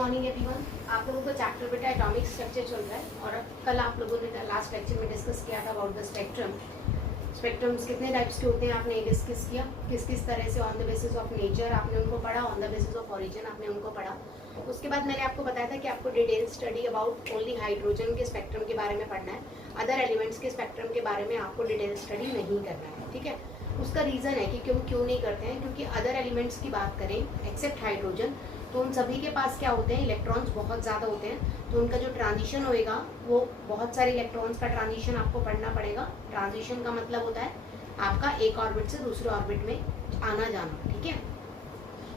Morning everyone. आप लोगों को चैप्टर बेटा एटॉमिक स्ट्रक्चर चल रहा है और कल आप लोगों ने लास्ट लेक्चर में डिस्कस किया था अबाउट द स्पेक्ट्रम। स्पेक्ट्रम्स कितने टाइप्स के होते हैं आपने डिस्कस किया, किस किस तरह से on the basis of nature आपने उनको पढ़ा, on the basis of origin आपने उनको पढ़ा। उसके बाद मैंने आपको बताया था कि आपको detail study about only hydrogen के स्पेक्ट्रम के बारे में पढ़ना है, अदर एलिमेंट्स के स्पेक्ट्रम के बारे में आपको डिटेल स्टडी नहीं करना है, ठीक है। उसका रीज़न है कि क्यों नहीं करते हैं, क्योंकि अदर एलिमेंट्स की बात करें एक्सेप्ट हाइड्रोजन तो उन सभी के पास क्या होते हैं, इलेक्ट्रॉन्स बहुत ज़्यादा होते हैं, तो उनका जो ट्रांजिशन होएगा वो बहुत सारे इलेक्ट्रॉन्स का ट्रांजिशन आपको पढ़ना पड़ेगा। ट्रांजिशन का मतलब होता है आपका एक ऑर्बिट से दूसरे ऑर्बिट में आना जाना, ठीक है।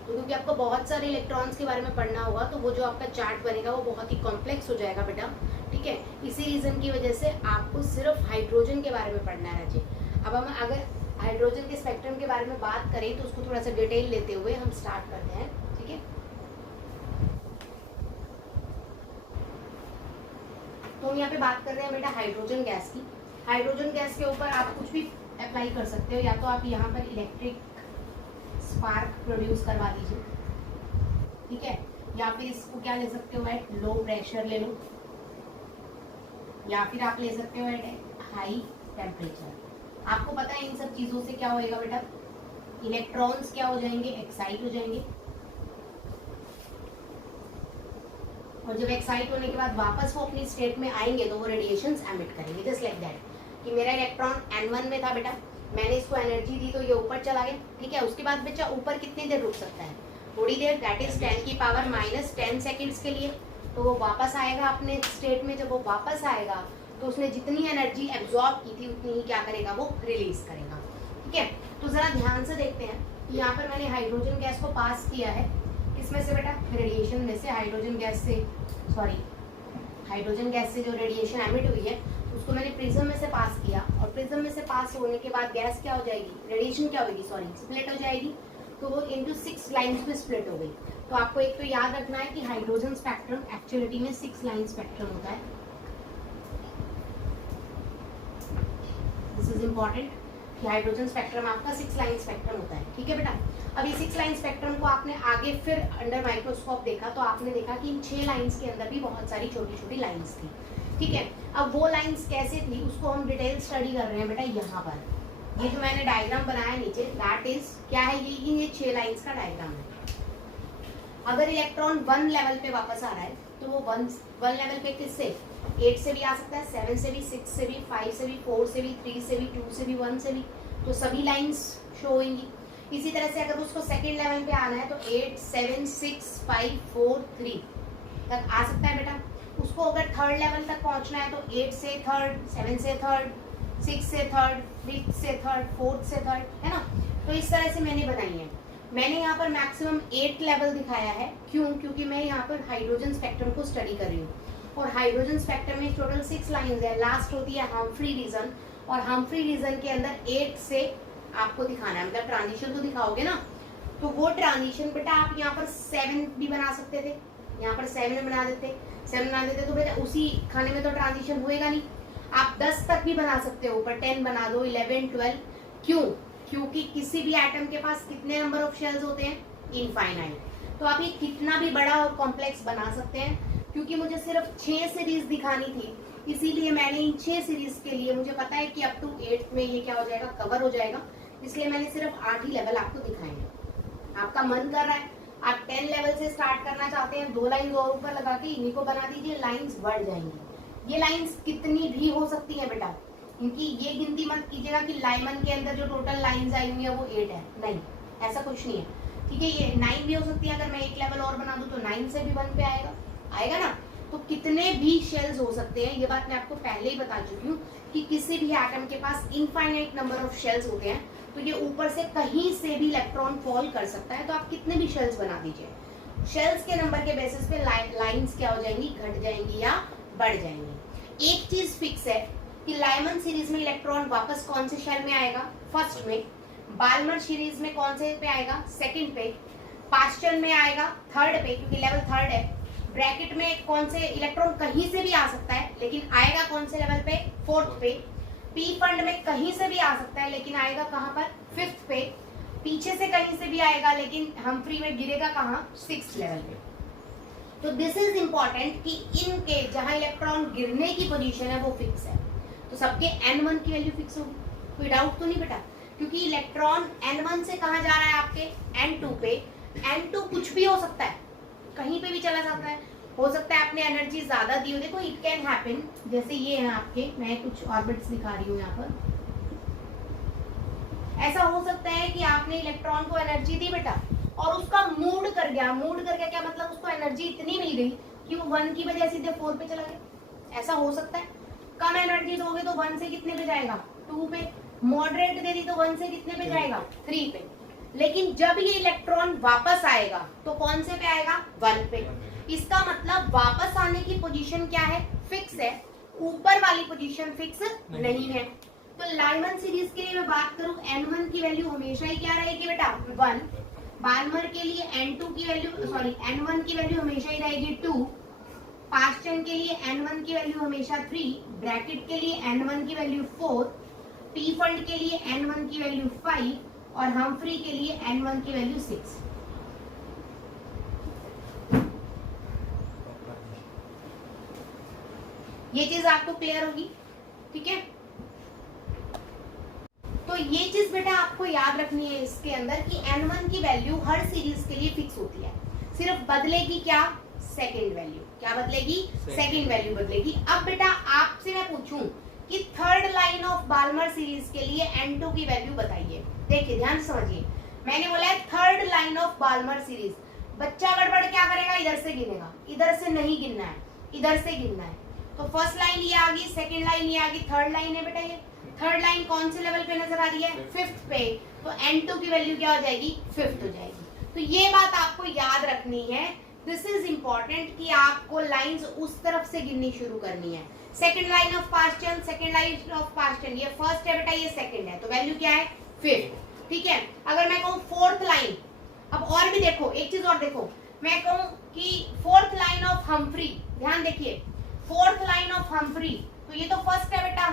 तो क्योंकि आपको बहुत सारे इलेक्ट्रॉन्स के बारे में पढ़ना होगा तो वो जो आपका चार्ट बनेगा वो बहुत ही कॉम्प्लेक्स हो जाएगा बेटा, ठीक है। इसी रीज़न की वजह से आपको सिर्फ हाइड्रोजन के बारे में पढ़ना है जी। अब हम अगर हाइड्रोजन के स्पेक्ट्रम के बारे में बात करें तो उसको थोड़ा सा डिटेल लेते हुए हम स्टार्ट करते हैं, ठीक है। तो हम यहाँ पे बात कर रहे हैं बेटा हाइड्रोजन गैस की। हाइड्रोजन गैस के ऊपर आप कुछ भी अप्लाई कर सकते हो, या तो आप यहाँ पर इलेक्ट्रिक स्पार्क प्रोड्यूस करवा दीजिए, ठीक है, या फिर इसको क्या ले सकते हो एट लो प्रेशर ले लो, या फिर आप ले सकते हो एट हाई टेम्परेचर। आपको पता है इन सब चीजों से क्या होएगा बेटा, इलेक्ट्रॉन्स क्या हो जाएंगे, एक्साइट हो जाएंगे, और जब एक्साइट होने के बाद वापस वो अपनी स्टेट में आएंगे तो वो रेडिएशंस एमिट करेंगे, जस्ट लाइक दैट। कि मेरा इलेक्ट्रॉन N1 में था बेटा, मैंने इसको एनर्जी दी तो ये ऊपर चला गया, ठीक है। उसके बाद बच्चा ऊपर कितनी देर रुक सकता है, थोड़ी देर, दैट इज 10 की पावर -10 सेकेंड्स के लिए। तो वो वापस आएगा अपने स्टेट में। जब वो वापस आएगा तो उसने जितनी एनर्जी एब्जॉर्ब की थी उतनी ही क्या करेगा, वो रिलीज करेगा, ठीक है। तो जरा ध्यान से देखते हैं कि यहाँ पर मैंने हाइड्रोजन गैस को पास किया है किसमें से बेटा, रेडिएशन में से। हाइड्रोजन गैस से जो रेडिएशन एमिट हुई है उसको मैंने प्रिज्म में से पास किया, और प्रिज्म में से पास होने के बाद गैस क्या हो जाएगी, रेडिएशन क्या होगी, स्प्लिट हो जाएगी। तो वो इनटू 6 लाइंस में स्प्लिट हो गई। तो आपको एक तो याद रखना है कि हाइड्रोजन स्पेक्ट्रम एक्चुअलिटी में 6 लाइन स्पेक्ट्रम होता है। दिस इज इम्पॉर्टेंट कि हाइड्रोजन स्पेक्ट्रम आपका 6 लाइन स्पेक्ट्रम होता है, ठीक है बेटा। अब ये 6 लाइन स्पेक्ट्रम को आपने आगे फिर अंडर माइक्रोस्कोप देखा तो आपने देखा कि इन 6 लाइंस के अंदर भी बहुत सारी छोटी छोटी लाइंस थी, ठीक है। अब वो लाइंस कैसे थी उसको हम डिटेल स्टडी कर रहे हैं बेटा। यहाँ पर ये जो मैंने डायग्राम बनाया नीचे, दैट इज क्या है, ये 6 लाइंस का डायग्राम है। अगर इलेक्ट्रॉन 1 लेवल पे वापस आ रहा है तो वो 1 लेवल पे किससे, 8 से भी आ सकता है, 7 से भी, 6 से भी, 5 से भी, 4 से भी, 3 से भी, 2 से भी, 1 से भी, तो सभी लाइंस शो होंगी। इसी तरह से अगर उसको सेकेंड लेवल पे आना है तो 8, 7, 6, 5, 4, 3 तक आ सकता है बेटा। उसको अगर थर्ड लेवल तक पहुंचना है तो 8 से थर्ड, 7 से थर्ड, 6 से थर्ड, 5 से थर्ड, 4 से थर्ड, है ना। तो इस तरह से मैंने बनाई है। मैंने यहाँ पर मैक्सिमम 8 लेवल दिखाया है, क्यों, क्योंकि मैं यहाँ पर हाइड्रोजन स्पेक्ट्रम को स्टडी कर रही हूँ, और हाइड्रोजन स्पेक्ट्रम में टोटल 6 लाइंस है। लास्ट होती है हम्फ्री रीजन, और हम्फ्री रीजन के अंदर 8 से आपको दिखाना है, मतलब ट्रांजिशन तो दिखाओगे ना। तो वो ट्रांजिशन बेटा आप यहाँ पर 7 भी बना सकते थे, यहाँ पर 7 बना देते तो बेटा उसी खाने में तो ट्रांजिशन होएगा नहीं। आप 10 तक भी बना सकते हो, ऊपर 10 बना दो, 11, 12। क्यों, क्योंकि किसी भी एटम के पास कितने नंबर ऑफ शेल्स होते हैं, इनफाइनाइट। तो आप ये कितना भी बड़ा और कॉम्प्लेक्स बना सकते हैं। क्योंकि मुझे सिर्फ 6 सीरीज दिखानी थी, इसीलिए मैंने इन 6 सीरीज के लिए, मुझे पता है कि अप टू 8 में ये क्या हो जाएगा, कवर हो जाएगा, इसलिए मैंने सिर्फ 8 ही लेवल आपको दिखाए हैं। आपका मन कर रहा है आप 10 लेवल से स्टार्ट करना चाहते हैं, 2 लाइन और ऊपर लगा के इन्हीं को बना दीजिए, लाइंस बढ़ जाएंगी। ये लाइंस कितनी भी हो सकती है बेटा, इनकी ये गिनती मत कीजिएगा कि लाइमन के अंदर जो टोटल लाइंस आई हुई है वो 8 है, नहीं, ऐसा कुछ नहीं है, ठीक है। ये 9 भी हो सकती है, अगर मैं एक लेवल और बना दूं तो 9 से भी 1 पे आएगा ना। तो कितने भी शेल्स हो सकते हैं, ये बात मैं आपको पहले ही बता चुकी हूँ कि किसी भी एटम के पास इनफाइनाइट नंबर ऑफ शेल्स होते हैं, तो ये ऊपर से कहीं से भी इलेक्ट्रॉन फॉल कर सकता है। तो आप कितने भी शेल्स बना दीजिए, शेल्स के नंबर के बेसिस पे लाइंस क्या हो जाएंगी, घट जाएंगी या बढ़ जाएंगी। एक चीज फिक्स है कि लाइमन सीरीज में इलेक्ट्रॉन वापस कौन से शेल में आएगा, फर्स्ट में। बाल्मर सीरीज में कौन से पे आएगा, सेकंड पे। पास्चन में आएगा थर्ड पे, क्योंकि लेवल थर्ड है। ब्रैकेट में कौन से इलेक्ट्रॉन कहीं से भी आ सकता है, लेकिन आएगा कौन से लेवल पे, फोर्थ पे। पी फंड में कहीं से भी आ सकता है, लेकिन आएगा कहाँ पर, फिफ्थ पे। पीछे से कहीं से भी आएगा, लेकिन हम्फ्री में गिरेगा कहाँ, 6th लेवल पे। तो दिस इज इंपॉर्टेंट कि इनके जहां इलेक्ट्रॉन गिरने की पोजीशन है वो फिक्स है, तो सबके n1 की वैल्यू फिक्स होगी। कोई डाउट तो नहीं बेटा, क्योंकि इलेक्ट्रॉन n1 से कहाँ जा रहा है आपके n2 पे। n2 कुछ भी हो सकता है, कहीं पे भी चला जाता है, हो सकता है आपने एनर्जी ज्यादा दी हो। देखो इट कैन हैपन, जैसे ये है आपके, मैं कुछ ऑर्बिट्स दिखा रही हूँ यहाँ पर। ऐसा हो सकता है कि आपने इलेक्ट्रॉन को एनर्जी दी बेटा और उसका मूड कर गया। मूड कर गया क्या मतलब, उसको एनर्जी इतनी मिल गई कि वो 1 की बजाय सीधे 4 पे चला गया। ऐसा हो सकता है। कम एनर्जी दोगे तो 1 से कितने पे जाएगा, 2 पे। मॉडरेट दे दी तो 1 से कितने पे जाएगा, 3 पे। लेकिन जब ये इलेक्ट्रॉन वापस आएगा तो कौन से पे आएगा, 1 पे। इसका मतलब वापस आने की पोजीशन क्या है, फिक्स है, ऊपर वाली पोजीशन फिक्स नहीं है। तो लाइमन सीरीज के लिए मैं बात करूं, n1 की वैल्यू हमेशा ही क्या रहेगी बेटा, 1। बाल्मर के लिए n2 की वैल्यू n1 की वैल्यू हमेशा ही रहेगी 2। पास्टन के लिए n1 की वैल्यू हमेशा 3। ब्रैकेट के लिए n1 की वैल्यू 4। पी फंड के लिए n1 की वैल्यू 5 और हम्फ्री के लिए n1 की वैल्यू 6। ये चीज आपको क्लियर होगी, ठीक है। तो ये चीज बेटा आपको याद रखनी है इसके अंदर कि n1 की वैल्यू हर सीरीज के लिए फिक्स होती है, सिर्फ बदलेगी क्या, सेकंड वैल्यू। क्या बदलेगी, सेकंड वैल्यू बदलेगी। अब बेटा आपसे मैं पूछूं कि third line of Balmer series के लिए n2 की वैल्यू बताइए। देखिए ध्यान से समझिए, मैंने बोला है third line of Balmer series. बच्चा गड़बड़ क्या करेगा, इधर से गिनेगा, इधर से नहीं गिनना है, इधर से गिनना है। तो फर्स्ट लाइन ये आ गई, सेकंड लाइन ये आ गई, थर्ड लाइन है बेटा ये। थर्ड लाइन कौन से लेवल पे नजर आ रही है, 5th पे। तो n2 की वैल्यू क्या हो जाएगी, 5th हो जाएगी। तो ये बात आपको याद रखनी है, दिस इज इंपॉर्टेंट कि आपको लाइंस उस तरफ से गिननी शुरू करनी है। Second line of Paschen, second line of Paschen, ये फर्स्ट है बेटा, ये सेकंड है, तो वैल्यू क्या है, 5th। ठीक है। अगर मैं कहूँ फोर्थ लाइन, अब और भी देखो, एक चीज और देखो, मैं कहूँ कि फोर्थ लाइन ऑफ हम्फ्री, ध्यान देखिए, फोर्थ लाइन ऑफ हम्फ्री, तो ये तो फर्स्ट है बेटा,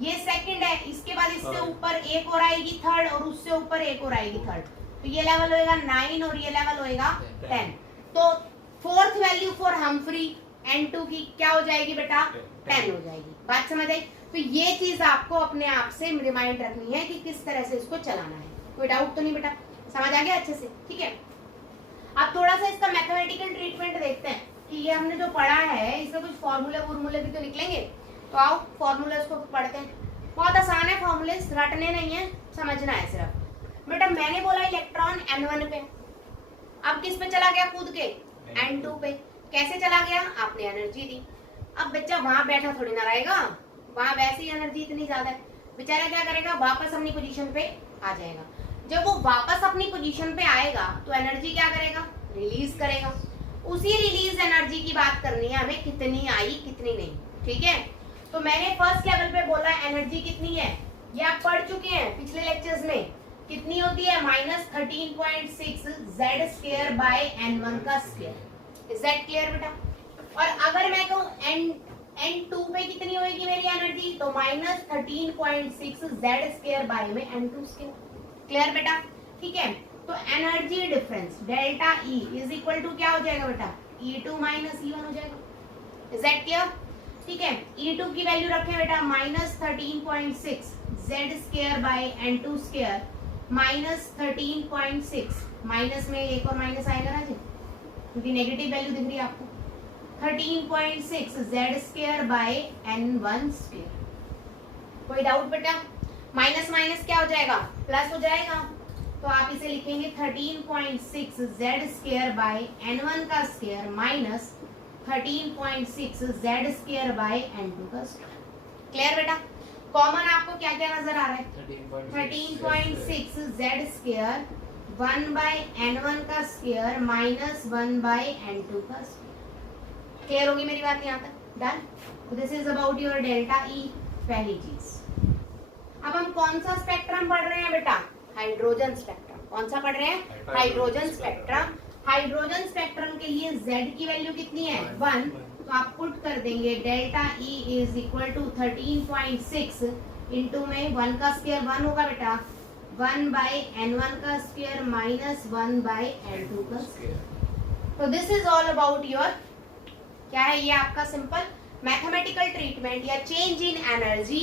ये सेकंड है, इसके बाद इससे ऊपर एक और आएगी थर्ड और उससे ऊपर एक और आएगी थर्ड, तो ये लेवल होएगा 9 और ये लेवल होएगा 10। तो fourth value for Humphry n2 की क्या हो जाएगी बेटा, 10 हो जाएगी। बात समझ आई। तो ये चीज आपको अपने आप से रिमाइंड रखनी है कि किस तरह से इसको चलाना है। कोई डाउट तो नहीं बेटा, समझ आ गया अच्छे से, ठीक है। अब थोड़ा सा इसका मैथमेटिकल ट्रीटमेंट देखते हैं कि ये हमने जो पढ़ा है इसमें कुछ फॉर्मूले भी तो निकलेंगे। तो आओ फॉर्मूले को पढ़ते हैं। बहुत आसान है, फॉर्मूले रटने नहीं है, समझना है सिर्फ। बेटा मैंने बोला इलेक्ट्रॉन n1 पे, अब किस पे चला गया, कूद के n2 पे। कैसे चला गया, आपने एनर्जी दी। अब बच्चा वहां बैठा थोड़ी ना रहेगा, वहां वैसे ही एनर्जी इतनी ज्यादा है, बेचारा क्या करेगा, वापस अपनी पोजीशन पे आ जाएगा। जब वो वापस अपनी पोजीशन पे आएगा तो एनर्जी क्या करेगा, रिलीज करेगा। उसी रिलीज एनर्जी की बात करनी है हमें, कितनी आई कितनी नहीं, ठीक है। तो मैंने फर्स्ट लेवल पे बोला एनर्जी कितनी है, ये आप पढ़ चुके हैं पिछले लेक्चर्स में, कितनी होती है, -13.6 z² बाय n1 का स्क्वायर। इज दैट क्लियर बेटा। और अगर मैं कहूँ n2 पे कितनी होगी मेरी एनर्जी, तो -13.6 z² बाय में n2²। क्लियर बेटा, ठीक है। तो energy difference delta E is equal to क्या हो जाएगा बेटा, E2 - E1 हो जाएगा। इज दैट क्लियर, ठीक है। E2 की वैल्यू रखें बेटा -13.6 z² बाय n2² -13.6, माइनस में एक और माइनस आएगा ना जी, क्योंकि नेगेटिव वैल्यू दिख रही है आपको। 13.6 z² बाय n1²। कोई डाउट बेटा, माइनस माइनस क्या हो जाएगा, प्लस हो जाएगा। तो आप इसे लिखेंगे 13.6 z² बाय n1 का square minus 13.6 z² bye n2 का स्क्वायर। क्लियर बेटा। कॉमन आपको क्या क्या नजर आ रहा है, 13.6 z² 1 बाय n1 का स्क्वायर माइनस 1 बाय n2 का स्क्वायर। क्लियर होगी मेरी बात यहाँ तक, done. This is about your delta E, पहली चीज। अब हम कौन सा स्पेक्ट्रम पढ़ रहे हैं बेटा, हाइड्रोजन स्पेक्ट्रम। कौन सा पढ़ रहे हैं, हाइड्रोजन स्पेक्ट्रम। हाइड्रोजन स्पेक्ट्रम के लिए Z की वैल्यू कितनी है, 1। तो आप पुट कर देंगे delta E is equal to 13.6 into में 1 का स्क्वायर 1 होगा बेटा, 1 बाय n1 का स्क्वायर माइनस 1 बाय n2 का स्क्वायर। तो this is all about your, क्या है ये आपका सिंपल मैथमेटिकल ट्रीटमेंट या change in energy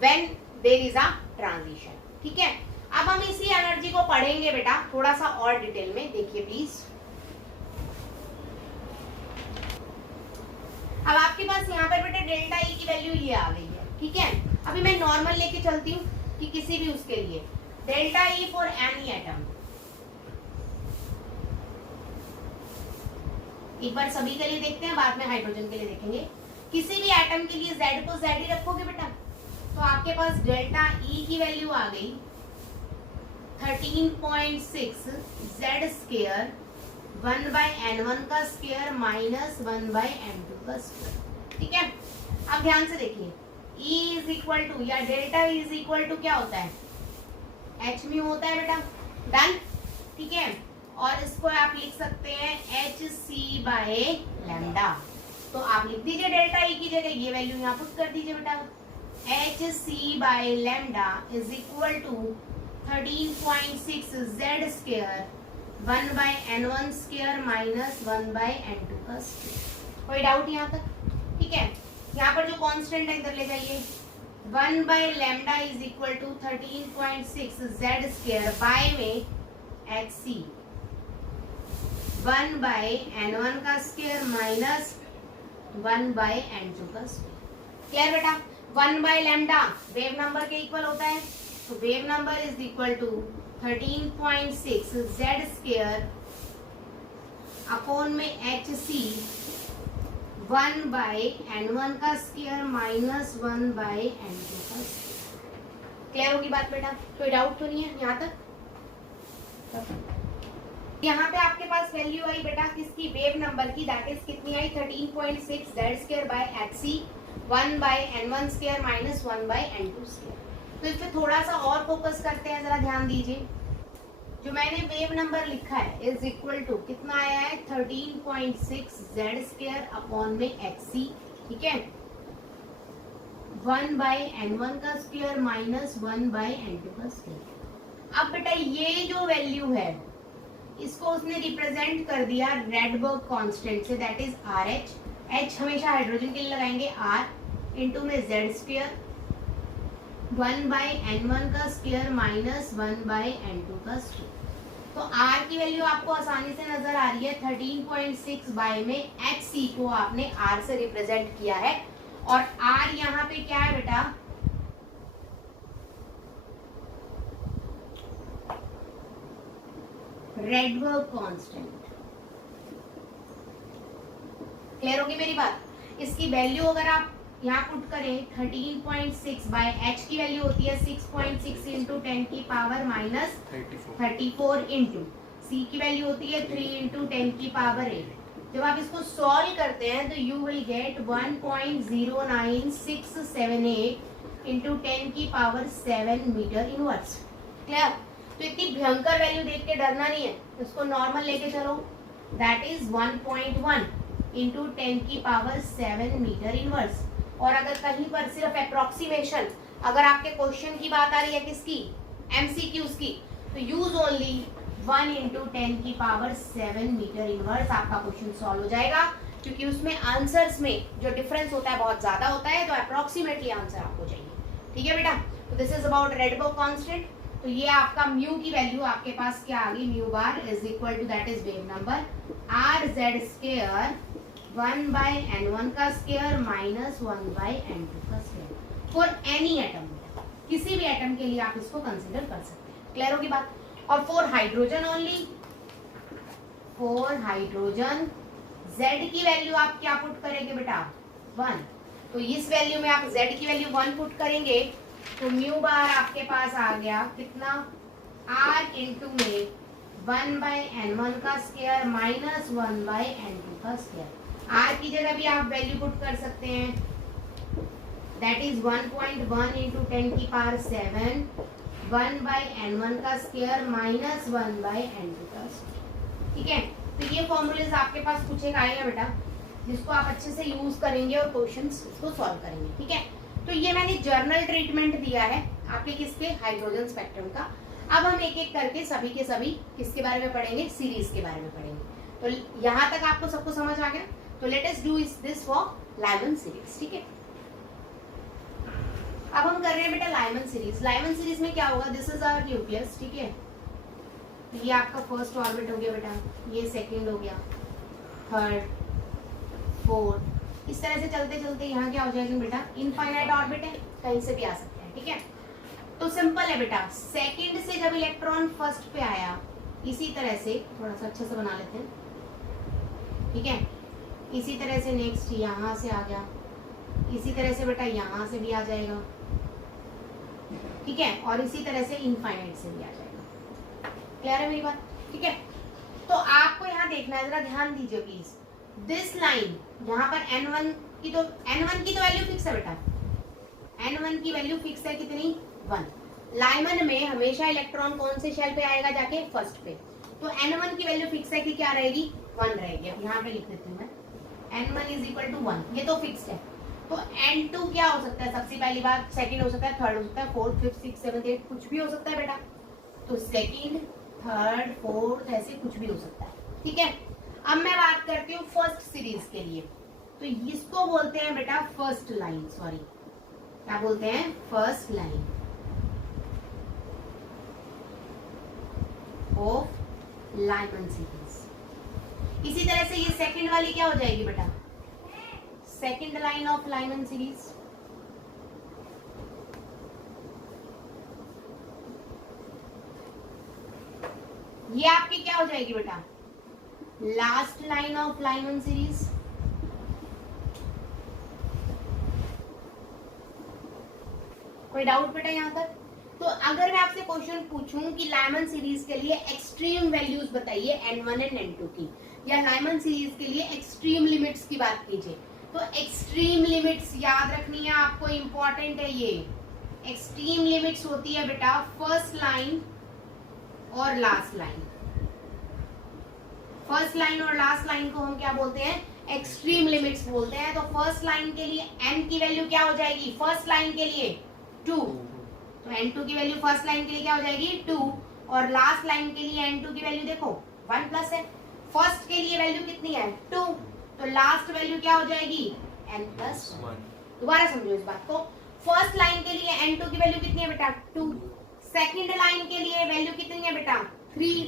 when there is a transition. ठीक है, अब हम इसी एनर्जी को पढ़ेंगे बेटा थोड़ा सा और डिटेल में, देखिए प्लीज। अब आपके पास यहाँ पर बेटा डेल्टा ई की वैल्यू ये आ गई है। ठीक है, अभी मैं नॉर्मल लेके चलती हूँ कि किसी भी उसके लिए delta E for any atom, एक बार सभी के लिए देखते हैं, बाद में हाइड्रोजन के लिए देखेंगे। किसी भी एटम के लिए Z को Z ही रखोगे बेटा, तो आपके पास डेल्टा E की वैल्यू आ गई 13.6 Z स्क्वायर 1/n1 का स्क्वायर माइनस 1/n2 का स्क्वायर। ठीक है, अब ध्यान से देखिए, E इज इक्वल टू या delta E is equal to क्या होता है, h म्यू होता है बेटा। डन, ठीक है, और इसको आप लिख सकते हैं hc/लैम्डा। तो आप लिख दीजिए डेल्टा ई की जगह ये वैल्यू यहाँ पुट कर दीजिए बेटा, hc/लैम्डा is equal to 13.6 Z square 1/n1 स्क्वायर माइनस 1/n2 का स्क्वायर। कोई डाउट यहाँ तक? ठीक है, यहाँ पर जो कांस्टेंट है इधर ले जाइए, 1/लैम्डा is equal to 13.6 Z square by में hc 1/n1 का स्क्वायर माइनस 1/n2 का स्क्वायर। क्लियर बेटा? 1/लैम्डा वेव नंबर के इक्वल होता है, तो wave number is equal to 13.6 Z square upon में hc 1/n1 का स्क्वायर माइनस 1/n2 का स्क्वायर। क्लियर होगी बात बेटा? कोई डाउट तो नहीं है यहाँ तक? यहाँ पे आपके पास वैल्यू आई बेटा किसकी, वेव नंबर की, दैट इज कितनी आई 13.6 Z square bye hc 1/n1 स्क्वायर माइनस 1/n2 स्क्वायर। तो इस पे थोड़ा सा और फोकस करते हैं, जरा ध्यान दीजिए। जो मैंने वेव नंबर लिखा है इज इक्वल टू कितना आया है 13.6 Z स्क्वायर अपॉन में hc। ठीक है, 1/n1 का स्क्वायर माइनस 1/n2 का स्क्वायर। अब बेटा ये जो वैल्यू है इसको उसने रिप्रेजेंट कर दिया रेडबर्ग कांस्टेंट से, दैट इज RH। H हमेशा हाइड्रोजन के लिए लगाएंगे, R इंटू में Z स्क्वायर 1/n1 का स्क्वायर माइनस 1/n2 का स्क्वायर। तो R की वैल्यू आपको आसानी से नजर आ रही है 13.6 बाय में HC को आपने R से रिप्रेजेंट किया है, और R यहाँ पे क्या है बेटा, रेडबर्ग कांस्टेंट। क्लियर होगी मेरी बात? इसकी वैल्यू अगर आप यहाँ पुट करें 13.6 बाय h की वैल्यू होती है 6.6 इंटू 10 की पावर माइनस 34 इंटू c की वैल्यू होती है 3 इंटू 10 की पावर 8। जब आप इसको सॉल्व करते हैं तो यू विल गेट 1.09678 इंटू 10 की पावर 7 मीटर इनवर्स। क्लियर? तो इतनी भयंकर वैल्यू देख के डरना नहीं है, इसको नॉर्मल लेके चलो, दैट इज 1.1 इंटू 10 की पावर 7 मीटर इनवर्स। और अगर कहीं पर सिर्फ अप्रोक्सीमेशन, अगर आपके क्वेश्चन की बात आ रही है किसकी, MCQs की, तो यूज ओनली 1 इंटू 10 की पावर 7 मीटर इनवर्स, आपका क्वेश्चन सॉल्व हो जाएगा। क्योंकि उसमें आंसर्स में जो डिफरेंस होता है बहुत ज्यादा होता है, तो अप्रोक्सीमेटली आंसर आपको चाहिए। ठीक है बेटा? तो this is about Rydberg constant. तो ये आपका म्यू की वैल्यू आपके पास क्या आ गई, mu bar is equal to that is wave number RZ square 1/n1 का स्क्वायर माइनस 1/n2 का स्क्वायर फॉर एनी एटम। किसी भी एटम के लिए आप इसको कंसीडर कर सकते हैं। क्लियर होगी बात? और for hydrogen only, for hydrogen Z की वैल्यू आप क्या पुट करेंगे बेटा, 1। तो इस वैल्यू में आप Z की वैल्यू 1 पुट करेंगे तो म्यू बार आपके पास आ गया कितना, R इंटू में 1/n1 का स्क्वायर माइनस 1/n2 का स्क्वायर। R की जगह भी आप वैल्यू पुट कर सकते हैं, दैट इज 1.1 इंटू 10 की पावर 7 1/n1 का स्क्वायर माइनस 1/n2 का स्क्वायर। ठीक है, तो ये फॉर्मूलेज आपके पास कुछ एक आएगा बेटा, जिसको आप अच्छे से यूज करेंगे और क्वेश्चंस को सॉल्व करेंगे। ठीक है, तो ये मैंने जर्नल ट्रीटमेंट दिया है आपके किसके, हाइड्रोजन स्पेक्ट्रम का। अब हम एक एक करके सभी के सभी किसके बारे में पढ़ेंगे, सीरीज के बारे में पढ़ेंगे। तो यहाँ तक आपको सबको समझ आ गया। तो let us do this for Lyman series, ठीक है। अब हम कर रहे हैं बेटा लाइमन सीरीज। लाइमन सीरीज में क्या होगा, दिस इज आवर न्यूक्लियस, ठीक है। ये आपका फर्स्ट ऑर्बिट हो गया बेटा, ये सेकंड हो गया, थर्ड, फोर्थ, इस तरह से चलते चलते यहाँ क्या हो जाएगा बेटा, इनफाइनाइट ऑर्बिट है, कहीं से भी आ सकते हैं, ठीक है। तो सिंपल है बेटा, सेकंड से जब इलेक्ट्रॉन फर्स्ट पे आया, इसी तरह से थोड़ा सा अच्छे से बना लेते हैं, ठीक है। इसी तरह से नेक्स्ट यहाँ से आ गया, इसी तरह से बेटा यहाँ से भी आ जाएगा, ठीक है, और इसी तरह से इनफाइनाइट से भी आ जाएगा। क्लियर है मेरी बात, ठीक है। तो आपको यहाँ देखना है, जरा ध्यान दीजिए प्लीज। दिस लाइन यहाँ पर N1 की तो वैल्यू फिक्स है बेटा, N1 की वैल्यू फिक्स है कितनी, 1। लाइमन में हमेशा इलेक्ट्रॉन कौन से शेल पे आएगा, जाके फर्स्ट पे। तो N1 की वैल्यू फिक्स है कि क्या रहेगी, 1 रहेगी। अब यहाँ पे लिख देती हूँ मैं, N1 इज इक्वल टू 1, ये तो फिक्स्ड है। तो N2 क्या हो सकता है, सबसे पहली बात, सेकंड हो सकता है, थर्ड हो सकता है, fourth, fifth, six, seventh, eight, कुछ भी हो सकता है बेटा। तो सेकंड, थर्ड, फोर्थ, ऐसे कुछ भी हो सकता है, ठीक है। अब मैं बात करती हूँ फर्स्ट सीरीज के लिए। तो इसको बोलते हैं बेटा फर्स्ट लाइन, सॉरी क्या बोलते हैं, first line of Lyman series. इसी तरह से ये सेकंड वाली क्या हो जाएगी बेटा, second line of Lyman series. ये आपकी क्या हो जाएगी बेटा, last line of Lyman series. कोई डाउट बेटा यहाँ तक? तो अगर मैं आपसे क्वेश्चन पूछूं कि लाइमन सीरीज के लिए एक्सट्रीम वैल्यूज बताइए N1 एंड N2 की, या लाइमन सीरीज के लिए एक्सट्रीम लिमिट्स की बात कीजिए, तो एक्सट्रीम लिमिट्स याद रखनी है आपको, इंपॉर्टेंट है ये। एक्सट्रीम लिमिट्स होती है बेटा फर्स्ट लाइन और लास्ट लाइन। फर्स्ट लाइन और लास्ट लाइन को हम क्या बोलते हैं, एक्सट्रीम लिमिट्स बोलते हैं। तो फर्स्ट लाइन के लिए n की वैल्यू क्या हो जाएगी, फर्स्ट लाइन के लिए 2, तो N2 की वैल्यू फर्स्ट लाइन के लिए क्या हो जाएगी 2, और लास्ट लाइन के लिए N2 की वैल्यू देखो 1 प्लस है। फर्स्ट के लिए वैल्यू कितनी है 2, तो लास्ट वैल्यू क्या हो जाएगी n प्लस 1। दोबारा समझो इस बात को, फर्स्ट लाइन के लिए N2 की वैल्यू कितनी है बेटा 2, सेकंड लाइन के लिए वैल्यू कितनी है बेटा 3,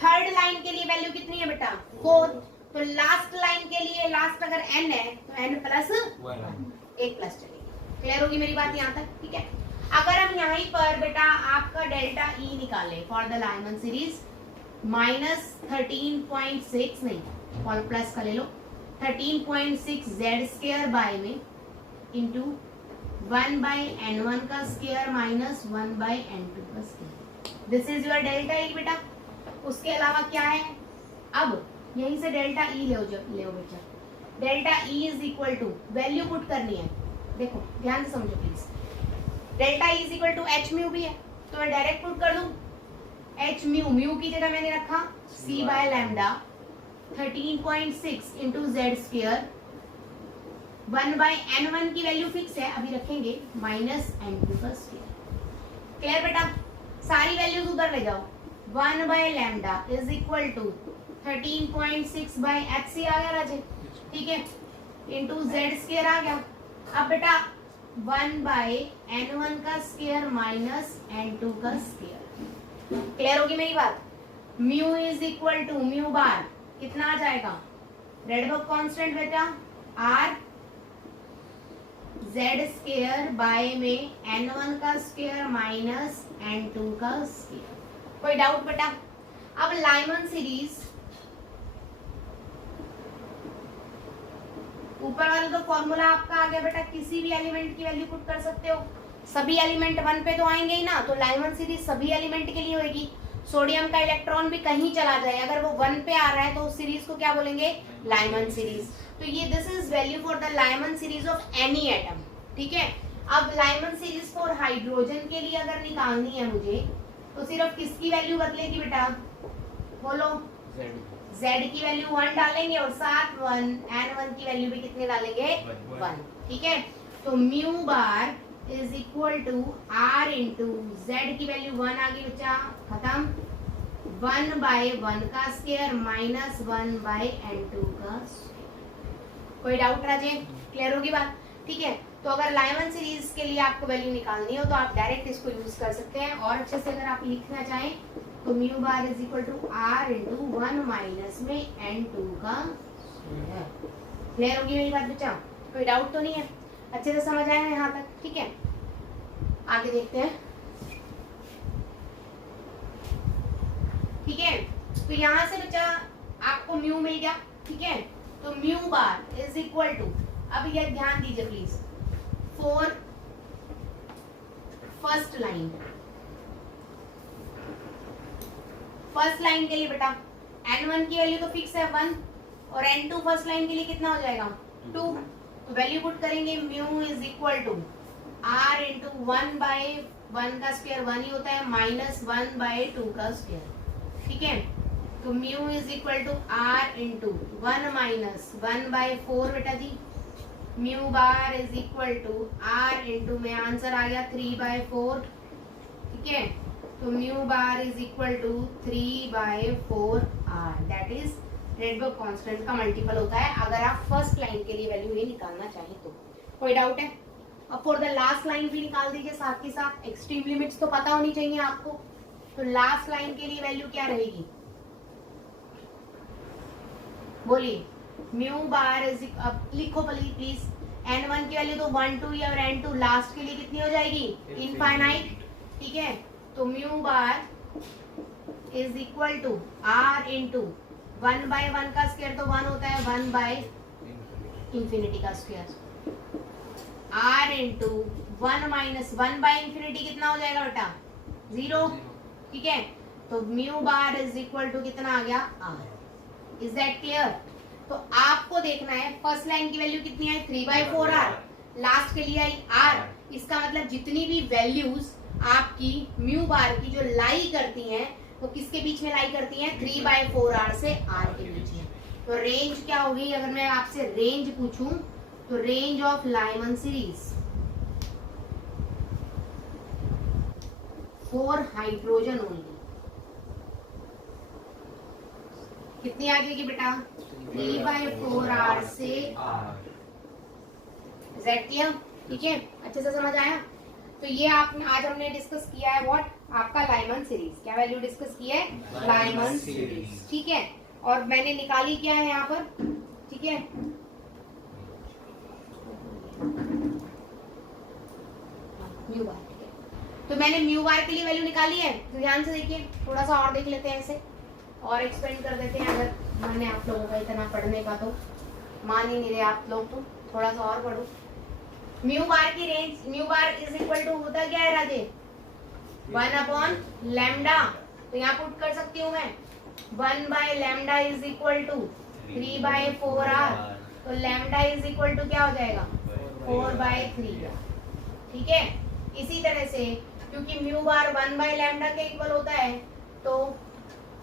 थर्ड लाइन के लिए वैल्यू कितनी है बेटा 4, तो लास्ट लाइन के लिए लास्ट अगर n है तो n प्लस 1 प्लस चलेगी। क्लियर होगी मेरी बात यहाँ तक, ठीक है। अगर हम यहाँ पर बेटा आपका डेल्टा E निकालें फॉर द लाइमन सीरीज, -13.6 नहीं, और प्लस का ले लो 13.6 Z² बाय में इंटू 1/N1 का स्क्वायर माइनस 1/N2 का square, this is your delta E बेटा। उसके अलावा क्या है, अब यहीं से डेल्टा E ले बेटा, delta E is equal to value put करनी है, देखो ध्यान से समझो please. Delta E is equal to h mu भी है, तो मैं डायरेक्ट पुट कर दूं, h म्यू की जगह मैंने रखा c by lambda 13.6 into Z², 1/N1 की वैल्यू फिक्स है, अभी रखेंगे -N2 का स्क्वायर। क्लियर बेटा, सारी वैल्यूज उधर ले जाओ, 1/लैम्डा is equal to 13.6 by HC आ गया राजे, ठीक है, इंटू Z² आ गया। अब बेटा 1/N1 का स्क्वायर माइनस N2 का स्क्वायर। क्लियर होगी मेरी बात। Mu is equal to mu bar कितना आ जाएगा, रेडबर्ग कांस्टेंट बेटा R Z² बाय में N1 का स्क्वायर माइनस N2 का स्क्वायर। कोई डाउट बेटा? अब लाइमन सीरीज ऊपर वाला तो फॉर्मूला आपका आ गया बेटा, किसी भी एलिमेंट की वैल्यू पुट कर सकते हो, सभी एलिमेंट 1 पे तो आएंगे ही ना, तो लाइमन सीरीज सभी एलिमेंट के लिए होगी। सोडियम का इलेक्ट्रॉन भी कहीं चला जाए, अगर वो 1 पे आ रहा है तो उस सीरीज को क्या बोलेंगे, लाइमन सीरीज। तो ये this is value for the Lyman series of any atom, ठीक है। अब लाइमन सीरीज फॉर हाइड्रोजन के लिए अगर निकालनी है मुझे, तो सिर्फ किसकी वैल्यू बदलेगी बेटा, बोलो, Z की वैल्यू 1 डालेंगे और साथ N1 की वैल्यू भी कितने डालेंगे 1, ठीक है। तो mu bar is equal to R into Z की वैल्यू 1 आ गई बच्चा, खत्म, 1 बाय 1 का स्क्वायर माइनस 1 बाय n2 का स्क्वायर। कोई डाउट राजे? क्लियर होगी बात? ठीक है, तो अगर लाइमन सीरीज के लिए आपको वैल्यू निकालनी हो तो आप डायरेक्ट इसको यूज कर सकते हैं। और अच्छे से अगर आप लिखना चाहें तो mu bar is equal to R into 1 minus में n2 का स्क्वायर। क्लियर होगी मेरी बात बच्चा? कोई डाउट तो नहीं है? अच्छे से समझ आया यहाँ तक? ठीक है, आगे देखते हैं। ठीक है, तो यहाँ से बच्चा आपको म्यू मिल गया। ठीक है, तो mu bar is equal to, अब ये ध्यान दीजिए please, for first line, first line के लिए बेटा n1 की वैल्यू तो फिक्स है 1 और n2 फर्स्ट लाइन के लिए कितना हो जाएगा 2। तो वैल्यू पुट करेंगे mu is equal to r into 1 by 1 का स्क्वायर 1 ही होता है माइनस 1 बाय 2 का स्क्वायर। ठीक है, तो mu is equal to r into 1 minus 1 by 4 बेटा जी। Mu bar is equal to r into में आंसर आ गया 3 बाय 4। ठीक है, तो mu bar is equal to 3 by 4 r, that is Rydberg constant का मल्टीपल होता है अगर आप फर्स्ट लाइन के लिए वैल्यू ये निकालना चाहें तो। कोई डाउट है? अब फॉर द लास्ट लाइन भी निकाल दीजिए साथ के साथ। एक्सट्रीम लिमिट्स तो पता होनी चाहिए आपको। तो लास्ट लाइन के लिए वैल्यू क्या रहेगी बोलिए? म्यू बार इज, अब लिखो प्लीज, n1 की वैल्यू तो 1 2 और n2 लास्ट के लिए कितनी हो जाएगी इनफाइनाइट। ठीक है, तो mu bar is equal to r into 1 by 1 का स्क्वायर तो 1 होता है 1 बाय इंफिनिटी का square, r into 1 minus 1 by infinity कितना हो जाएगा बेटा 0। ठीक है, तो mu bar is equal to कितना आ गया r। Is that clear? तो आपको देखना है फर्स्ट लाइन की वैल्यू कितनी आई 3 बाय 4 r, लास्ट के लिए आई r। इसका मतलब जितनी भी वैल्यूज आपकी म्यू बार की जो लाई करती हैं वो किसके बीच में लाई करती हैं 3 बाय 4 r से r के बीच में। तो रेंज क्या होगी? अगर मैं आपसे रेंज पूछूं तो range of Lyman series for hydrogen only कितनी आ जाएगी बेटा 3 बाय 4 r से z क्लियर? ठीक है, अच्छे से समझ आया? तो ये आपने आज हमने डिस्कस किया है व्हाट आपका लाइमन सीरीज। क्या वैल्यू डिस्कस की है? Lyman series. ठीक है, और मैंने निकाली क्या है यहाँ पर? ठीक है, म्यू बार। ठीक है, तो मैंने म्यू बार के लिए वैल्यू निकाली है। तो ध्यान से देखिए, थोड़ा सा और देख लेते हैं, ऐसे और एक्सपेंड कर देते हैं। अगर मैंने आप लोगों का इतना पढ़ने का तो मान ही नहीं रहे आप लोग, तो थोड़ा सा और पढ़ो। म्यू बार की range, mu bar is equal to होता क्या है राजे 1 अपॉन लैम्डा। तो यहाँ पुट कर सकती हूँ मैं 1 by lambda is equal to 3 by 4 r। तो लैम्डा इज इक्वल टू क्या हो जाएगा 4 बाय 3। ठीक है, इसी तरह से क्योंकि म्यू बार 1 बाय लैम्डा के इक्वल होता है तो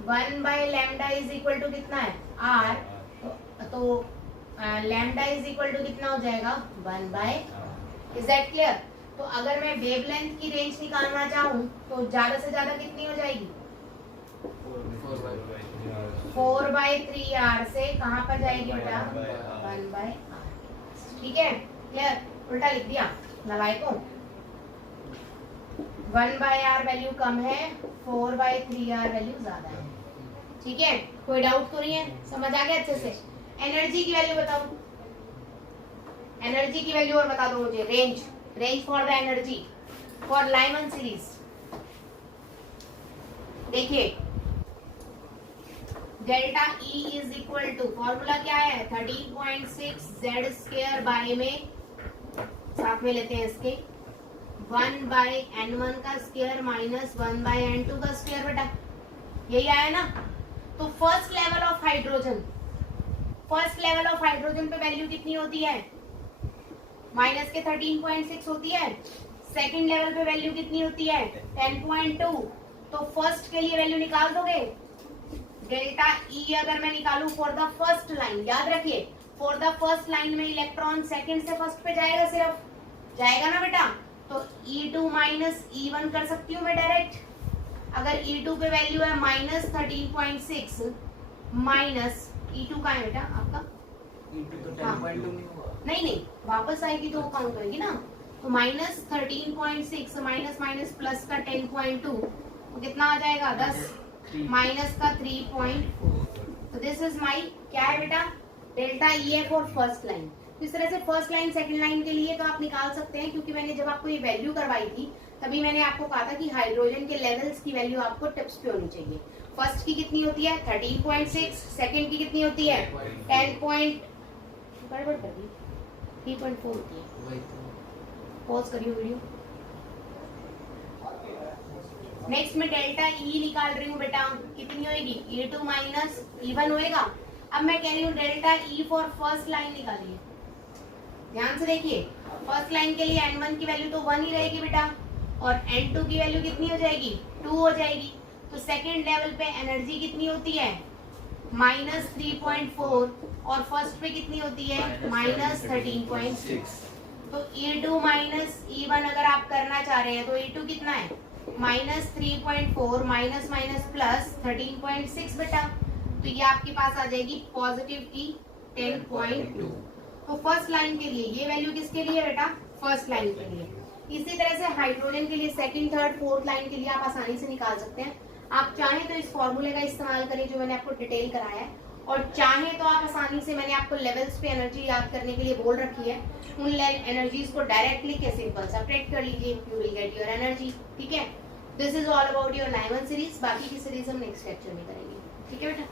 1 by lambda is equal to कितना है r। तो लैम्डा इज इक्वल टू कितना हो जाएगा 1 बाय। Is that clear? तो अगर मैं वेवलेंथ की रेंज निकालना चाहूँ तो ज्यादा से ज्यादा कितनी हो जाएगी 4 बाय 3 r से कहाँ पर जाएगी बेटा 1 बाय r। ठीक है, क्लियर? उल्टा लिख दिया नालायकों। 1 बाय r वैल्यू कम है, 4 बाय 3 r वैल्यू ज्यादा है। ठीक है, कोई डाउट तो नहीं है? समझ आ गया अच्छे से? एनर्जी की वैल्यू बताओ, एनर्जी की वैल्यू और बता दो मुझे। Range, range for the energy for Lyman series. देखिए delta E is equal to, formula क्या है 13.6 z स्क्वायर बाय में, साथ में लेते हैं इसके 1 बाय n1 का स्क्वायर माइनस 1 बाय n2 का स्क्वायर। बेटा यही आया ना? तो first level of hydrogen, first level of hydrogen पे वैल्यू कितनी होती है माइनस के 13.6 होती है। सेकंड लेवल पे वैल्यू कितनी होती है 10.2। तो फर्स्ट के लिए वैल्यू निकाल दोगे डेल्टा ई। अगर मैं निकालू फॉर द फर्स्ट लाइन, याद रखिए फॉर द फर्स्ट लाइन में इलेक्ट्रॉन सेकंड से फर्स्ट पे जाएगा, सिर्फ जाएगा ना बेटा। तो E2 माइनस E1 कर सकती हूँ मैं डायरेक्ट। अगर E2 पे वैल्यू है -13.6 माइनस E2 का है बेटा आपका E2 तो 10.2 नहीं हुआ। नहीं वापस आएगी तो वो काउंट होगी ना। तो -13.6 माइनस माइनस प्लस का 10.2 तो कितना आ जाएगा 10 माइनस का 3.4। तो दिस इज माई क्या है बेटा डेल्टा EF और फर्स्ट लाइन। तो इस तरह से फर्स्ट लाइन सेकंड लाइन के लिए तो आप निकाल सकते हैं, क्योंकि मैंने जब आपको ये वैल्यू करवाई थी तभी मैंने आपको कहा था कि हाइड्रोजन के लेवल्स की वैल्यू आपको टिप्स पे होनी चाहिए। फर्स्ट की कितनी होती है 13.6, सेकंड की कितनी होती है 10 गड़बड़ कर दी 3.4 होती है। वही तो। पॉज करियो वीडियो। नेक्स्ट में डेल्टा E निकाल रही हूँ बेटा, कितनी होगी E2 माइनस E1 होएगा। अब मैं कह रही हूँ delta E for first line निकालिए। ध्यान से देखिए, फर्स्ट लाइन के लिए N1 की वैल्यू तो 1 ही रहेगी बेटा, और N2 की वैल्यू कितनी हो जाएगी 2 हो जाएगी। तो सेकेंड लेवल पे एनर्जी कितनी होती है -3.4 और फर्स्ट पे कितनी होती है -13.6। तो E2 माइनस E1 अगर आप करना चाह रहे हैं तो E2 कितना है -3.4 माइनस माइनस प्लस 13.6 बेटा। तो ये आपके पास आ जाएगी पॉजिटिव की 10.2। तो फर्स्ट लाइन के लिए ये वैल्यू किसके लिए बेटा फर्स्ट लाइन के लिए। इसी तरह से हाइड्रोजन के लिए सेकंड थर्ड फोर्थ लाइन के लिए आप आसानी से निकाल सकते हैं। आप चाहें तो इस फॉर्मूले का इस्तेमाल करें जो मैंने आपको डिटेल कराया है, और चाहें तो आप आसानी से मैंने आपको लेवल्स पे एनर्जी याद करने के लिए बोल रखी है, उन एनर्जीज को डायरेक्टली के सिंपल सब्ट्रैक्ट कर लीजिए, you will get your energy. ठीक है, this is all about your Lyman series. बाकी की सीरीज हम नेक्स्ट लेक्चर में करेंगे। ठीक है बेटा।